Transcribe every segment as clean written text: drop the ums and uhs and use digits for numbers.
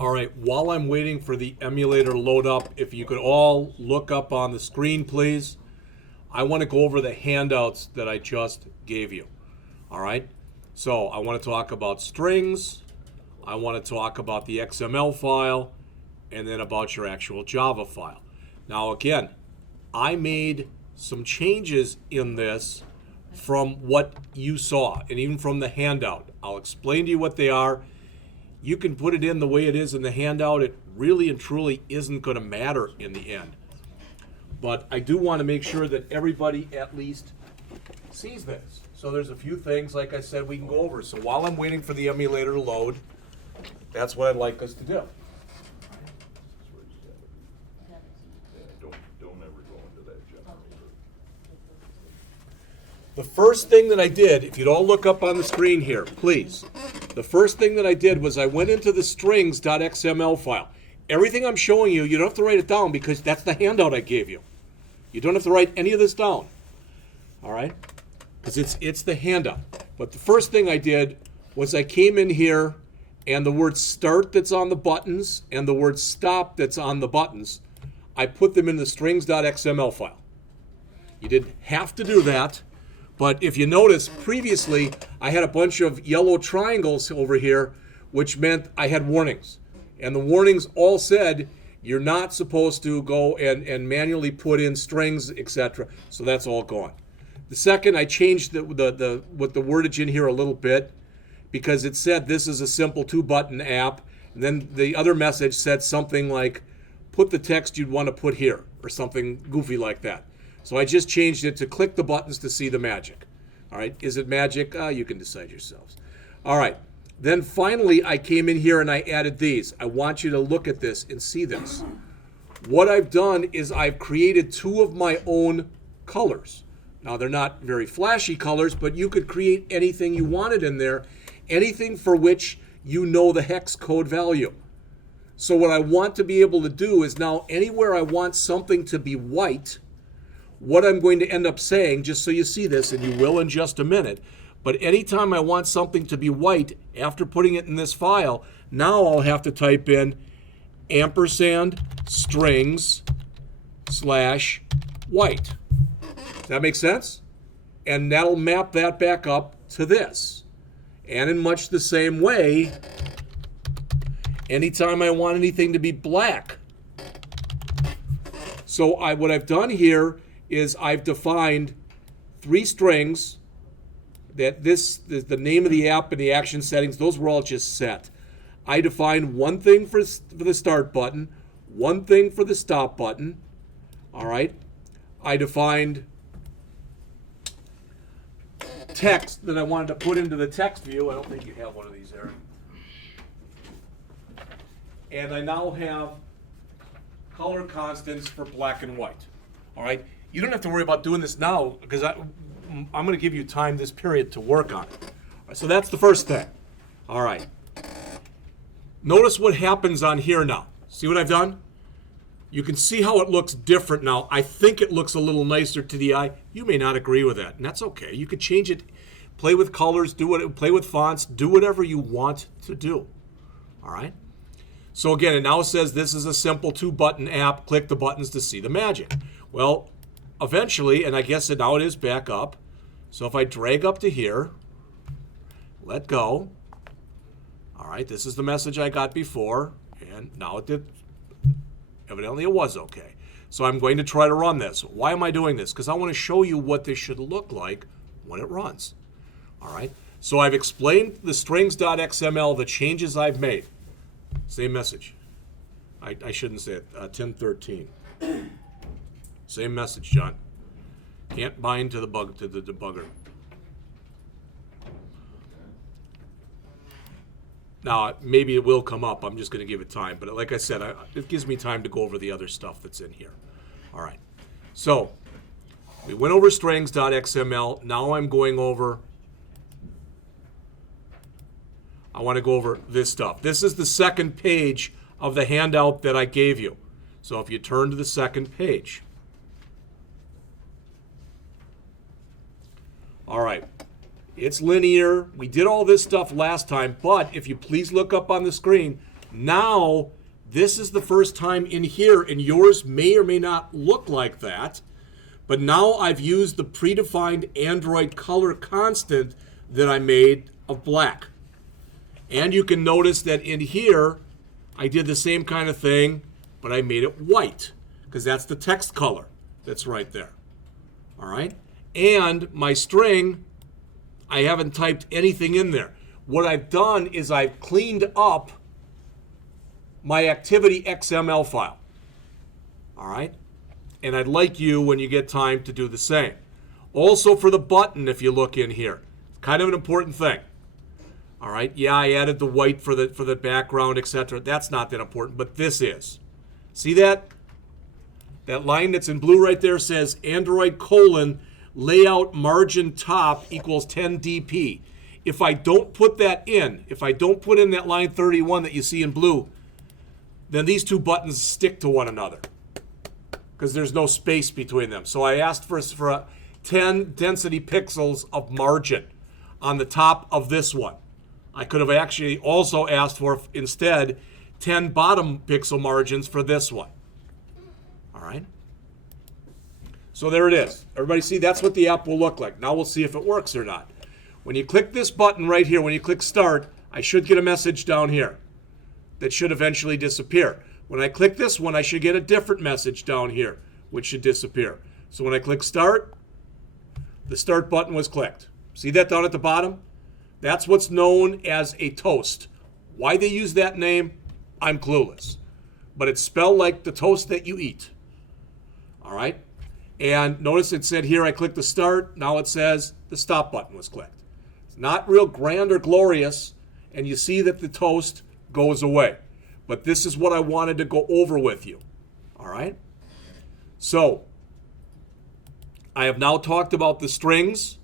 All right, while I'm waiting for the emulator to load up, if you could all look up on the screen, please. I want to go over the handouts that I just gave you. All right, so I want to talk about strings. I want to talk about the XML file, and then about your actual Java file. Now again, I made some changes in this from what you saw, and even from the handout. I'll explain to you what they are. You can put it in the way it is in the handout. It really and truly isn't going to matter in the end. But I do want to make sure that everybody at least sees this. So there's a few things, like I said, we can go over. So while I'm waiting for the emulator to load, that's what I'd like us to do. Don't ever go into that generator. The first thing that I did, if you'd all look up on the screen here, please. The first thing that I did was I went into the strings.xml file. Everything I'm showing you, you don't have to write it down because that's the handout I gave you. You don't have to write any of this down. All right? Because it's the handout. But the first thing I did was I came in here and the word start that's on the buttons and the word stop that's on the buttons, I put them in the strings.xml file. You didn't have to do that. But if you notice, previously, I had a bunch of yellow triangles over here, which meant I had warnings. And the warnings all said, you're not supposed to go and manually put in strings, etc. So that's all gone. The second, I changed the wordage in here a little bit because it said this is a simple 2-button app. And then the other message said something like, put the text you'd want to put here, or something goofy like that. So I just changed it to click the buttons to see the magic. All right, is it magic? You can decide yourselves. All right, then finally I came in here and I added these. I want you to look at this and see this. What I've done is I've created 2 of my own colors. Now they're not very flashy colors, but you could create anything you wanted in there, anything for which you know the hex code value. So what I want to be able to do is now anywhere I want something to be white, what I'm going to end up saying, just so you see this, and you will in just a minute, but anytime I want something to be white after putting it in this file, now I'll have to type in ampersand strings / white. Does that make sense? And that'll map that back up to this. And in much the same way, anytime I want anything to be black. So what I've done here is I've defined 3 strings that this is the name of the app and the action settings. Those were all just set. I defined one thing for the start button, one thing for the stop button. All right. I defined text that I wanted to put into the text view. I don't think you have one of these, Aaron. And I now have color constants for black and white. All right. You don't have to worry about doing this now because I'm going to give you time this period to work on it. All right, so that's the first thing. All right. Notice what happens on here now. See what I've done? You can see how it looks different now. I think it looks a little nicer to the eye. You may not agree with that, and that's okay. You could change it, play with colors, play with fonts, do whatever you want to do. All right? So again, it now says this is a simple 2-button app. Click the buttons to see the magic. Well, eventually, and I guess now it is back up. So if I drag up to here, let go. All right, this is the message I got before, and now it did. Evidently it was okay. So I'm going to try to run this. Why am I doing this? Because I want to show you what this should look like when it runs. All right, so I've explained the strings.xml, the changes I've made. Same message. I shouldn't say it, 1013. Same message, John. Can't bind to the debugger. Now, maybe it will come up. I'm just going to give it time. But like I said, it gives me time to go over the other stuff that's in here. All right. So we went over strings.xml. Now I'm going over, I want to go over this stuff. This is the second page of the handout that I gave you. So if you turn to the second page. All right. It's linear. We did all this stuff last time, but if you please look up on the screen, Now, this is the first time in here, and yours may or may not look like that, but now I've used the predefined Android color constant that I made of black. And you can notice that in here, I did the same kind of thing, but I made it white, because that's the text color that's right there. All right? And my string, I haven't typed anything in there. What I've done is I've cleaned up my activity XML file. All right? And I'd like you, when you get time, to do the same. Also for the button, if you look in here, it's kind of an important thing. All right? Yeah, I added the white for the background, etc. That's not that important, but this is. See that? That line that's in blue right there says Android : layout margin top equals 10 dp. If I don't put that in, if I don't put in that line 31 that you see in blue, then these two buttons stick to one another because there's no space between them. So I asked for 10 density pixels of margin on the top of this one. I could have actually also asked for, instead, 10 bottom pixel margins for this one. All right? So there it is. Everybody see, that's what the app will look like. Now we'll see if it works or not. When you click this button right here, when you click Start, I should get a message down here that should eventually disappear. When I click this one, I should get a different message down here, which should disappear. So when I click Start, the Start button was clicked. See that down at the bottom? That's what's known as a toast. Why they use that name, I'm clueless. But it's spelled like the toast that you eat. All right? And notice it said here I clicked the Start. Now it says the Stop button was clicked. It's not real grand or glorious, and you see that the toast goes away. But this is what I wanted to go over with you. All right? So, I have now talked about the strings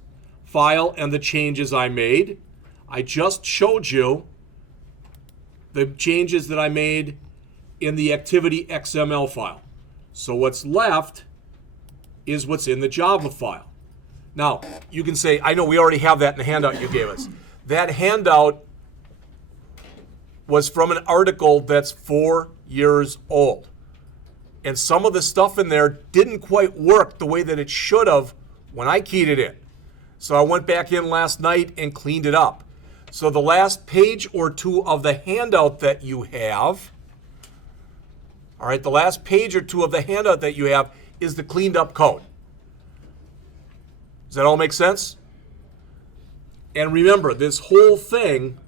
file and the changes I made. I just showed you the changes that I made in the activity XML file. So what's left is what's in the Java file. Now, you can say, I know we already have that in the handout you gave us. That handout was from an article that's 4 years old. And some of the stuff in there didn't quite work the way that it should have when I keyed it in. So I went back in last night and cleaned it up. So the last page or two of the handout that you have, all right, the last page or two of the handout that you have is the cleaned up code. Does that all make sense? And remember, this whole thing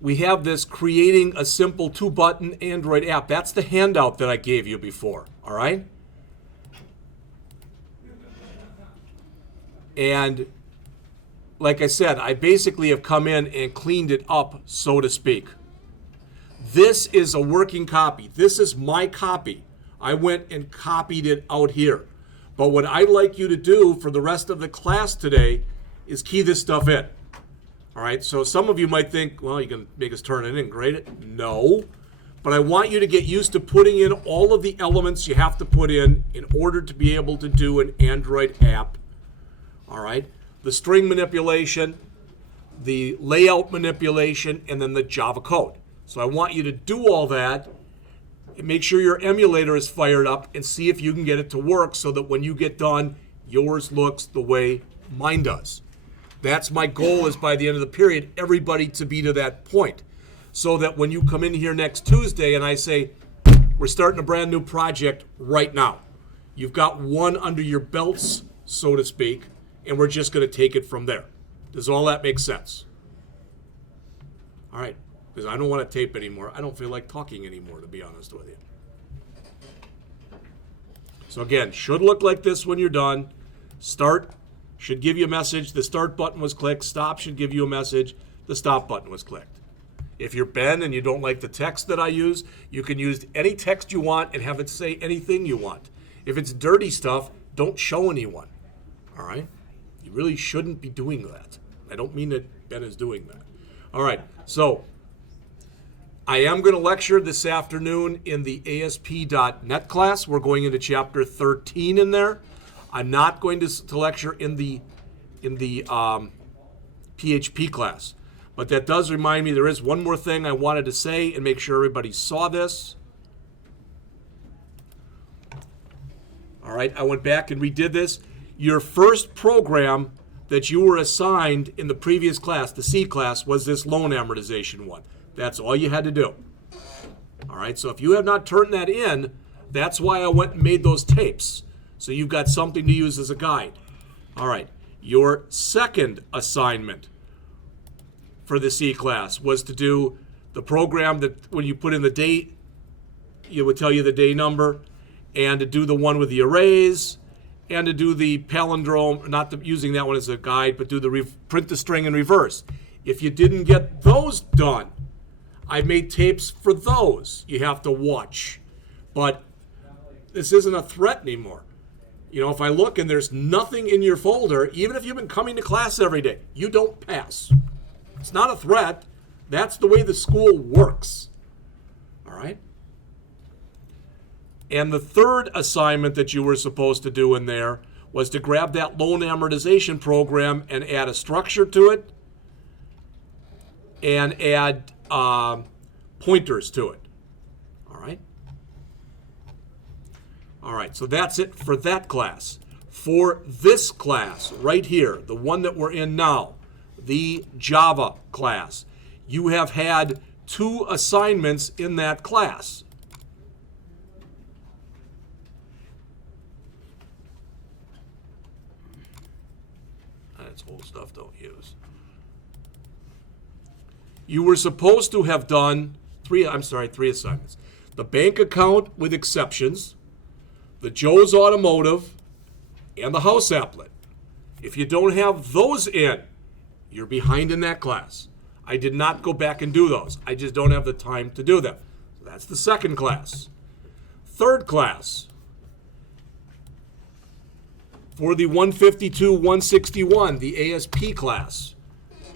we have this creating a simple 2-button Android app. That's the handout that I gave you before, all right? And like I said, I basically have come in and cleaned it up, so to speak. This is a working copy. This is my copy. I went and copied it out here. But what I'd like you to do for the rest of the class today is key this stuff in. All right, so some of you might think, well, you can make us turn it in and grade it. No, but I want you to get used to putting in all of the elements you have to put in order to be able to do an Android app. All right, the string manipulation, the layout manipulation, and then the Java code. So I want you to do all that and make sure your emulator is fired up and see if you can get it to work so that when you get done, yours looks the way mine does. That's my goal, is by the end of the period, everybody to be to that point. So that when you come in here next Tuesday and I say, we're starting a brand new project right now. You've got one under your belts, so to speak, and we're just going to take it from there. Does all that make sense? All right, because I don't want to tape anymore. I don't feel like talking anymore, to be honest with you. So again, should look like this when you're done. Start should give you a message. The Start button was clicked. Stop should give you a message. The Stop button was clicked. If you're Ben and you don't like the text that I use, you can use any text you want and have it say anything you want. If it's dirty stuff, don't show anyone. All right? You really shouldn't be doing that. I don't mean that Ben is doing that. All right, so I am going to lecture this afternoon in the ASP.NET class. We're going into Chapter 13 in there. I'm not going to lecture in the PHP class. But that does remind me there is one more thing I wanted to say and make sure everybody saw this. All right, I went back and redid this. Your first program that you were assigned in the previous class, the C class, was this loan amortization one. That's all you had to do. All right, so if you have not turned that in, that's why I went and made those tapes. So you've got something to use as a guide. All right, your second assignment for the C class was to do the program that when you put in the date, it would tell you the day number, and to do the one with the arrays, and to do the palindrome, not using that one as a guide, but do the print the string in reverse. If you didn't get those done, I made tapes for those you have to watch. But this isn't a threat anymore. You know, if I look and there's nothing in your folder, even if you've been coming to class every day, you don't pass. It's not a threat. That's the way the school works. All right? And the third assignment that you were supposed to do in there was to grab that loan amortization program and add a structure to it and add pointers to it. All right? All right, so that's it for that class. For this class right here, the one that we're in now, the Java class, you have had 2 assignments in that class. That's old stuff, don't use. You were supposed to have done 3 assignments. The bank account with exceptions, the Joe's Automotive, and the house applet. If you don't have those in, you're behind in that class. I did not go back and do those. I just don't have the time to do them. So that's the second class. Third class, for the 152-161, the ASP class,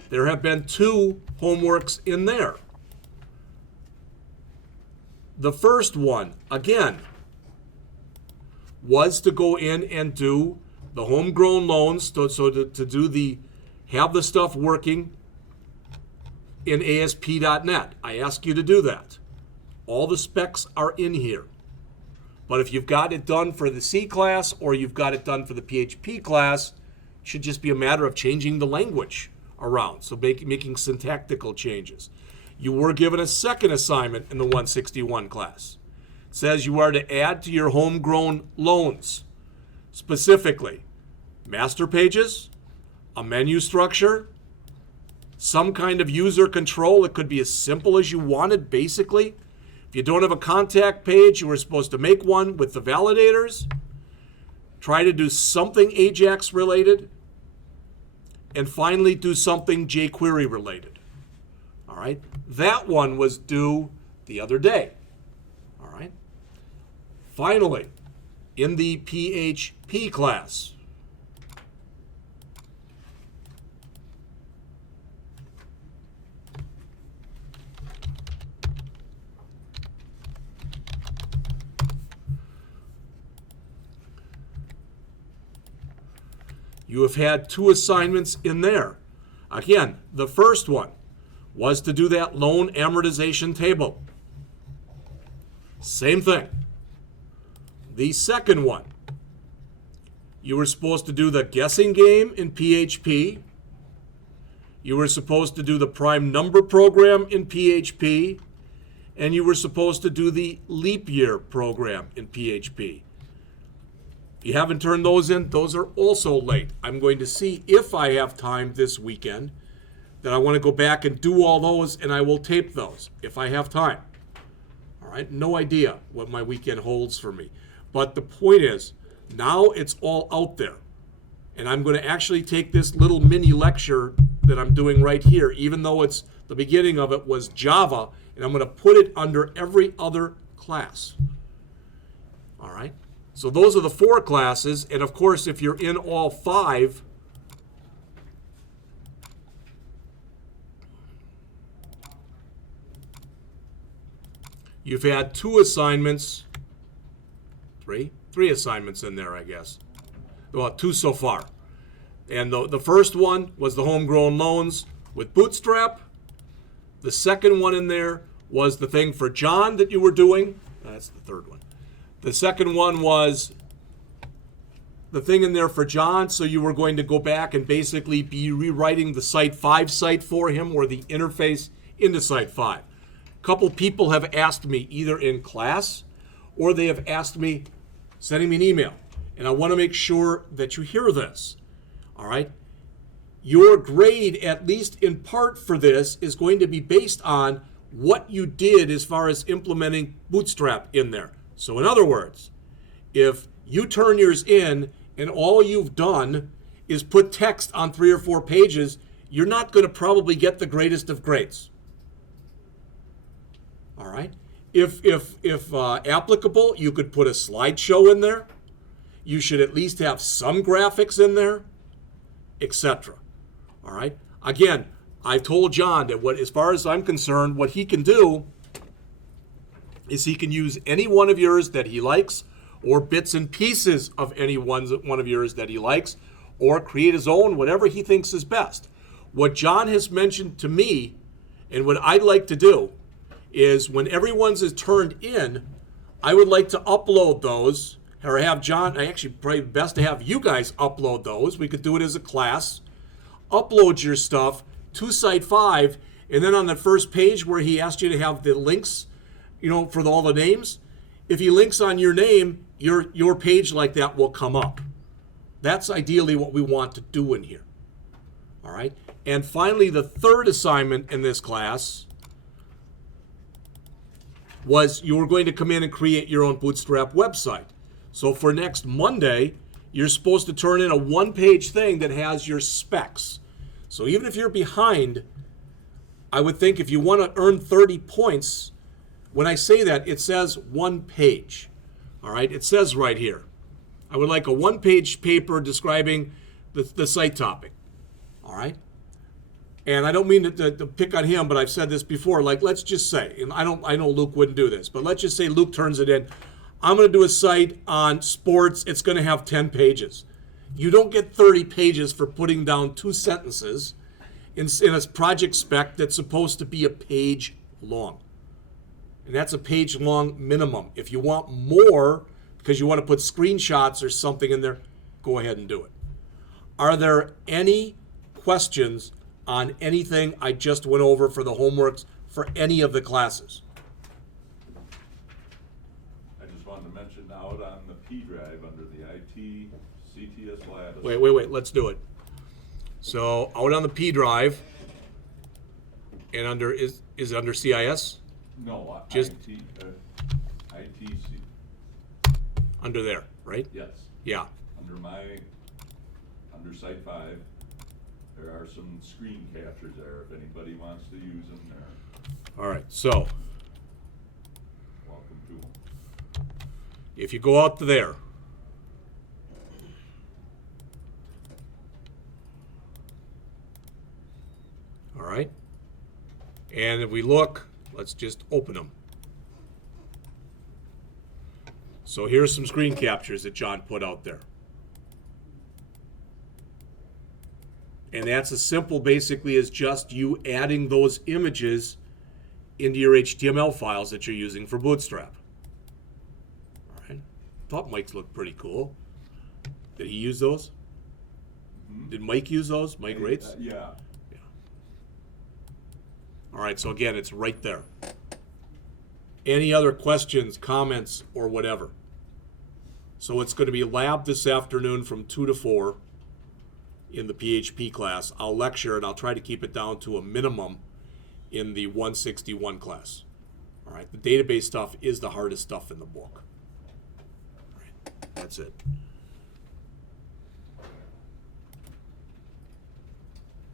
there have been 2 homeworks in there. The first one, again, was to go in and do the homegrown loans, to do the, have the stuff working in ASP.NET. I ask you to do that. All the specs are in here. But if you've got it done for the C class or you've got it done for the PHP class, it should just be a matter of changing the language around, so making syntactical changes. You were given a second assignment in the 161 class. It says you are to add to your homegrown loans, specifically master pages, a menu structure, some kind of user control. It could be as simple as you wanted, basically. If you don't have a contact page, you were supposed to make one with the validators. Try to do something AJAX related. And finally, do something jQuery related. All right? That one was due the other day. All right? Finally, in the PHP class, you have had 2 assignments in there. Again, the first one was to do that loan amortization table. Same thing. The second one, you were supposed to do the guessing game in PHP. You were supposed to do the prime number program in PHP. And you were supposed to do the leap year program in PHP. If you haven't turned those in, those are also late. I'm going to see if I have time this weekend that I want to go back and do all those, and I will tape those if I have time. All right, no idea what my weekend holds for me. But the point is, now it's all out there. And I'm going to actually take this little mini lecture that I'm doing right here, even though it's the beginning of it was Java, and I'm going to put it under every other class. All right? So those are the 4 classes, and of course, if you're in all 5, You've had 2 assignments, 3 assignments in there, I guess. Well, 2 so far. And the first one was the homegrown loans with Bootstrap. The second one in there was the thing for John that you were doing. That's the third one. The second one was the thing in there for John, so you were going to go back and basically be rewriting the Site 5 site for him, or the interface into Site 5. A couple people have asked me either in class or they have asked me sending me an email. And I want to make sure that you hear this. All right? Your grade, at least in part for this, is going to be based on what you did as far as implementing Bootstrap in there. So in other words, if you turn yours in and all you've done is put text on 3 or 4 pages, you're not going to probably get the greatest of grades. All right? If applicable, you could put a slideshow in there. You should at least have some graphics in there, etc. All right? Again, I've told John that as far as I'm concerned, what he can do is he can use any one of yours that he likes, or bits and pieces of any one of yours that he likes, or create his own, whatever he thinks is best. What John has mentioned to me, and what I'd like to do, is when everyone's is turned in, I would like to upload those, or have John, probably best to have you guys upload those. We could do it as a class. Upload your stuff to Site 5, and then on the first page where he asked you to have the links, for all the names, if he links on your name, your page like that will come up. That's ideally what we want to do in here. All right? And finally, the third assignment in this class was you were going to come in and create your own Bootstrap website. So for next Monday, you're supposed to turn in a 1-page thing that has your specs. So even if you're behind, I would think if you want to earn 30 points, when I say that, it says 1 page. All right, it says right here, I would like a 1-page paper describing the site topic. All right? And I don't mean to pick on him, but I've said this before. Like, let's just say, and I know Luke wouldn't do this, but let's just say Luke turns it in. I'm going to do a site on sports. It's going to have 10 pages. You don't get 30 pages for putting down 2 sentences in a project spec that's supposed to be a page long. And that's a page long minimum. If you want more, because you want to put screenshots or something in there, go ahead and do it. Are there any questions on anything I just went over for the homeworks for any of the classes? I just wanted to mention out on the P drive under the IT CTS Lab. Wait, let's do it. So out on the P drive, and under is it under CIS? No, Just ITC. Under there, right? Yes. Yeah. Under Site 5, there are some screen captures there if anybody wants to use them there. All right, so Welcome to them. if you go out to there, all right, and if we look, let's just open them. So here's some screen captures that John put out there. And that's as simple basically as just you adding those images into your HTML files that you're using for Bootstrap. All right. Thought Mike's looked pretty cool. Did he use those? Mm-hmm. Did Mike use those? Mike Rates? Yeah. All right, so again, it's right there. Any other questions, comments, or whatever? So it's going to be lab this afternoon from 2 to 4 in the PHP class. I'll lecture, and I'll try to keep it down to a minimum in the 161 class. All right, the database stuff is the hardest stuff in the book. All right, that's it.